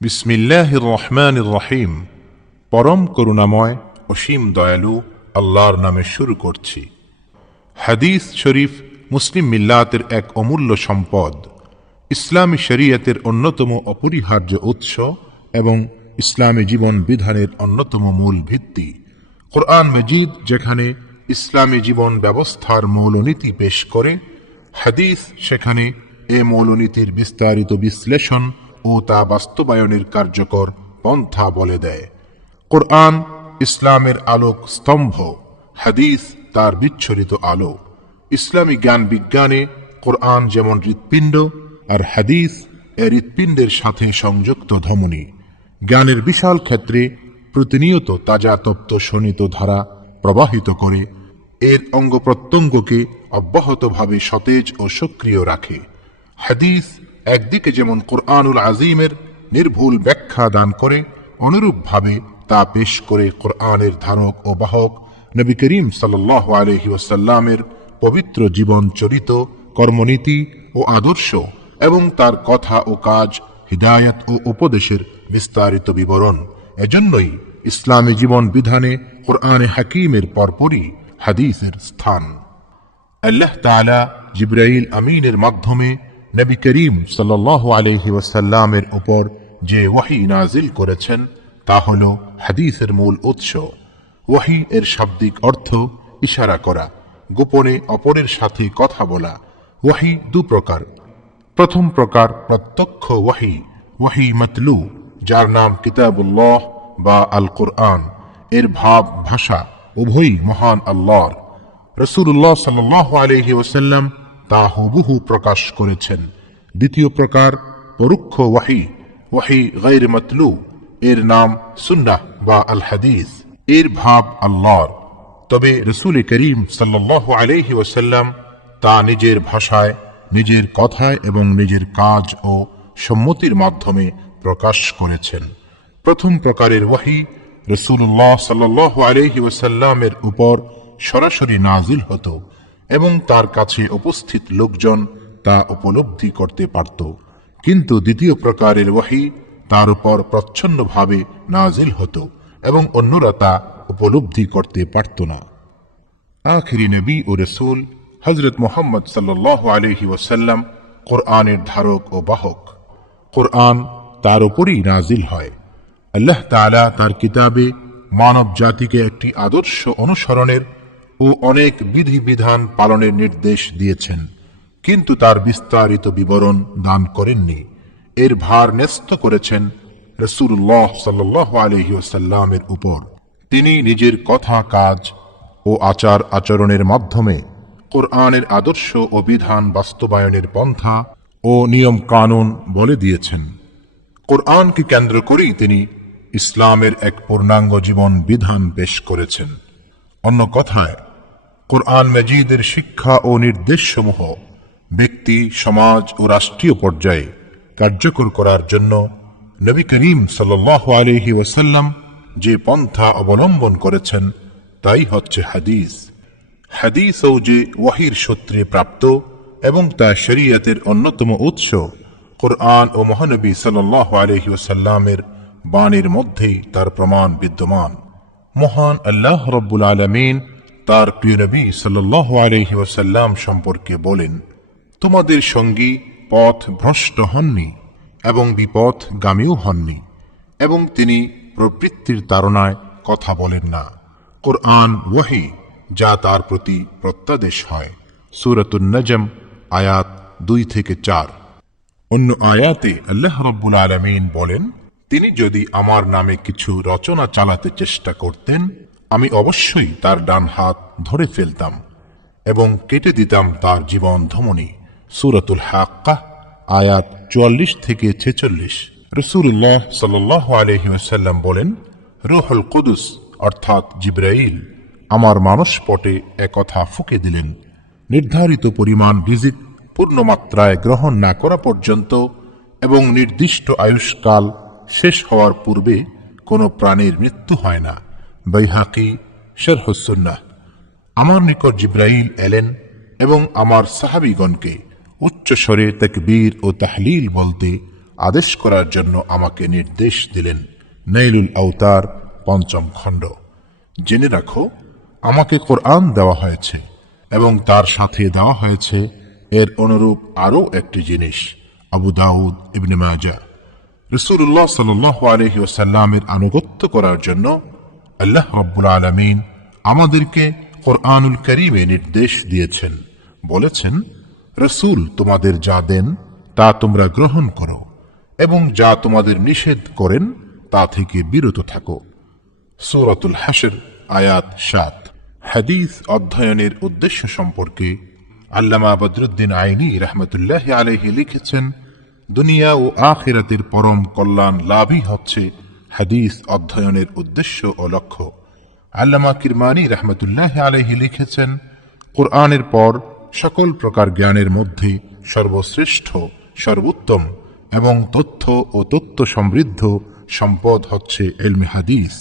বিসমিল্লাহির রহমানির রহিম। পরম করুণাময় অসীম দয়ালু আল্লাহর নামে শুরু করছি। হাদিস শরীফ মুসলিম মিল্লাতের এক অমূল্য সম্পদ, ইসলামী শরীয়তের অন্যতম অপরিহার্য উৎস এবং ইসলামী জীবন বিধানের অন্যতম মূল ভিত্তি। কোরআন মজিদ যেখানে ইসলামী জীবন ব্যবস্থার মৌলনীতি পেশ করে, হাদিস সেখানে এ মৌলনীতির বিস্তারিত বিশ্লেষণ ও তা বাস্তবায়নের কার্যকর পন্থা বলে দেয়। কোরআন ইসলামের আলোক স্তম্ভ, হাদিস তার বিচ্ছরিত আলো। ইসলামী জ্ঞান বিজ্ঞানে কোরআন যেমন হৃৎপিণ্ড, আর হাদিস এ হৃৎপিণ্ডের সাথে সংযুক্ত ধমনী। জ্ঞানের বিশাল ক্ষেত্রে প্রতিনিয়ত তাজা তপ্ত শোণিত ধারা প্রবাহিত করে এর অঙ্গ প্রত্যঙ্গকে অব্যাহতভাবে সতেজ ও সক্রিয় রাখে। হাদিস একদিকে যেমন কোরআনুল আজিমের নির্ভুল ব্যাখ্যা দান করে, অনুরূপভাবে তা পেশ করে কোরআনের ধারক ও বাহক নবী করিম সাল্লাল্লাহু আলাইহি ওয়াসাল্লামের পবিত্র জীবন চরিত, কর্মনীতি ও আদর্শ এবং তার কথা ও কাজ, হিদায়াত ও উপদেশের বিস্তারিত বিবরণ। এজন্যই ইসলামী জীবন বিধানে কোরআনে হাকিমের পরপরই হাদিসের স্থান। আল্লাহ তাআলা জিবরাইল আমিনের মাধ্যমে নবী করিম সাল্লাল্লাহু আলাইহি ওয়াসাল্লামের উপর যে ওহী নাজিল করেছেন তা হল হাদিসের মূল উৎস। ওহী এর শাব্দিক অর্থ ইশারা করা, গোপনে অপরের সাথে কথা বলা। ওহী দু প্রকার। প্রথম প্রকার প্রত্যক্ষ ওহী, ওহী মাতলু, যার নাম কিতাবুল্লাহ বা আল কোরআন। এর ভাব ভাষা উভয়ই মহান আল্লাহর। রাসূলুল্লাহ সাল্লাল্লাহু আলাইহি ওয়াসাল্লাম তা হুবহু প্রকাশ করেছেন। দ্বিতীয় প্রকার পরোক্ষ ওহী, ওহী গায়র মাতলু, এর নাম সুন্নাহ বা আল হাদিস। এর ভাব আল্লাহর, তবে রাসূল করিম সাল্লাল্লাহু আলাইহি ওয়াসাল্লাম তা নিজের ভাষায়, নিজের কথায় এবং নিজের কাজ ও সম্মতির মাধ্যমে প্রকাশ করেছেন। প্রথম প্রকারের ওহী রাসূলুল্লাহ সাল্লাল্লাহু আলাইহি ওয়াসাল্লামের উপর সরাসরি নাজিল হতো এবং তার কাছে উপস্থিত লোকজন তা উপলব্ধি করতে পারত। কিন্তু দ্বিতীয় প্রকারের ওহী তার উপর প্রচ্ছন্নভাবে নাজিল হতো এবং অন্যরা তা উপলব্ধি করতে পারত না। আখিরি নবী ও রাসূল হযরত মুহাম্মদ সাল্লাল্লাহু আলাইহি ওয়াসাল্লাম কোরআনের ধারক ও বাহক। কোরআন তার উপরই নাজিল হয়। আল্লাহ তাআলা তার কিতাবে মানব জাতিকে একটি আদর্শ অনুসরণের ও অনেক বিধিবিধান পালনের নির্দেশ দিয়েছেন, কিন্তু তার বিস্তারিত বিবরণ দান করেননি। এর ভার ন্যস্ত করেছেন রাসূলুল্লাহ সাল্লাল্লাহু আলাইহি ওয়াসাল্লামের উপর। তিনি নিজের কথা, কাজ ও আচার আচরণের মাধ্যমে কোরআনের আদর্শ ও বিধান বাস্তবায়নের পন্থা ও নিয়ম কানুন বলে দিয়েছেন। কোরআনকে কেন্দ্র করেই তিনি ইসলামের এক পূর্ণাঙ্গ জীবন বিধান পেশ করেছেন। অন্য কথায়, কোরআন মজিদের শিক্ষা ও নির্দেশসমূহ ব্যক্তি, সমাজ ও রাষ্ট্রীয় পর্যায়ে কার্যকর করার জন্য নবী করিম সাল্লাল্লাহু আলাইহি ওয়াসাল্লাম যে পন্থা অবলম্বন করেছেন তাই হচ্ছে হাদিস। হাদিসও যে ওহীর সূত্রে প্রাপ্ত এবং তা শরীয়তের অন্যতম উৎস। কোরআন ও মহানবী সাল্লাল্লাহু আলাইহি ওয়াসাল্লামের বাণীর মধ্যেই তার প্রমাণ বিদ্যমান। মহান আল্লাহ রাব্বুল আলামিন তার প্রিয় নবী সাল্লাল্লাহু আলাইহি ওয়াসাল্লাম সম্পর্কে বলেন, তোমাদের সঙ্গী পথ ভ্রষ্ট হননি এবং বিপথগামীও হননি, এবং তিনি প্রবৃত্তির তাড়নায় কথা বলেন না। কোরআন ওহী যা তার প্রতি প্রত্যাদেশ হয়। সূরাতুন নজম আয়াত 2-4। অন্য আয়াতে আল্লাহ রাব্বুল আলামিন বলেন, তিনি যদি আমার নামে কিছু রচনা চালাতে চেষ্টা করতেন, আমি অবশ্যই তার ডান হাত ধরে ফেলতাম এবং কেটে দিতাম তার জীবন ধমনী। সূরাতুল হাক্কাহ আয়াত 44-46। রাসূলুল্লাহ সাল্লাল্লাহু আলাইহি ওয়াসাল্লাম বলেন, রূহুল কুদুস অর্থাৎ জিবরাইল আমার মানসপটে একথা ফুঁকে দিলেন, নির্ধারিত পরিমাণ রিজিক পূর্ণমাত্রায় গ্রহণ না করা পর্যন্ত এবং নির্দিষ্ট আয়ুষ্কাল শেষ হওয়ার পূর্বে কোনো প্রাণীর মৃত্যু হয় না। বাইহাকি শরহুস সুন্নাহ। আমার নিকট জিবরাইল এলেন এবং আমার সাহাবীগণকে উচ্চ স্বরে তাকবীর ও তাহলিল বলতে আদেশ করার জন্য আমাকে নির্দেশ দিলেন। নাইলুল আওতার ৫ম খণ্ড। জেনে রাখো, আমাকে কোরআন দেওয়া হয়েছে এবং তার সাথে দেওয়া হয়েছে এর অনুরূপ আরও একটি জিনিস। আবু দাউদ ইবনে মাজাহ। রাসূলুল্লাহ সাল্লাল্লাহু আলাইহি ওয়াসাল্লামের আনুগত্য করার জন্য আল্লাহ রাব্বুল আলামিন আমাদেরকে কোরআনুল কারীমে নির্দেশ দিয়েছেন। বলেছেন, রাসূল তোমাদের যা দেন তা তোমরা গ্রহণ করো এবং যা তোমাদের নিষেধ করেন তা থেকে বিরত থাকো। সূরাতুল হাশর আয়াত ৭। হাদিস অধ্যয়নের উদ্দেশ্য সম্পর্কে আল্লামা বদরুদ্দিন আইনি রাহমাতুল্লাহি আলাইহি লিখেছেন, দুনিয়া ও আখিরাতের পরম কল্যাণ লাভই হচ্ছে হাদিস অধ্যয়নের উদ্দেশ্য ও লক্ষ্য। আল্লামা কিরমানি রাহমাতুল্লাহি আলাইহি লিখেছেন, কোরআনের পর সকল প্রকার জ্ঞানের মধ্যে সর্বশ্রেষ্ঠ, সর্বোত্তম এবং তথ্য ও তত্ত্ব সমৃদ্ধ সম্পদ হচ্ছে ইলমে হাদিস।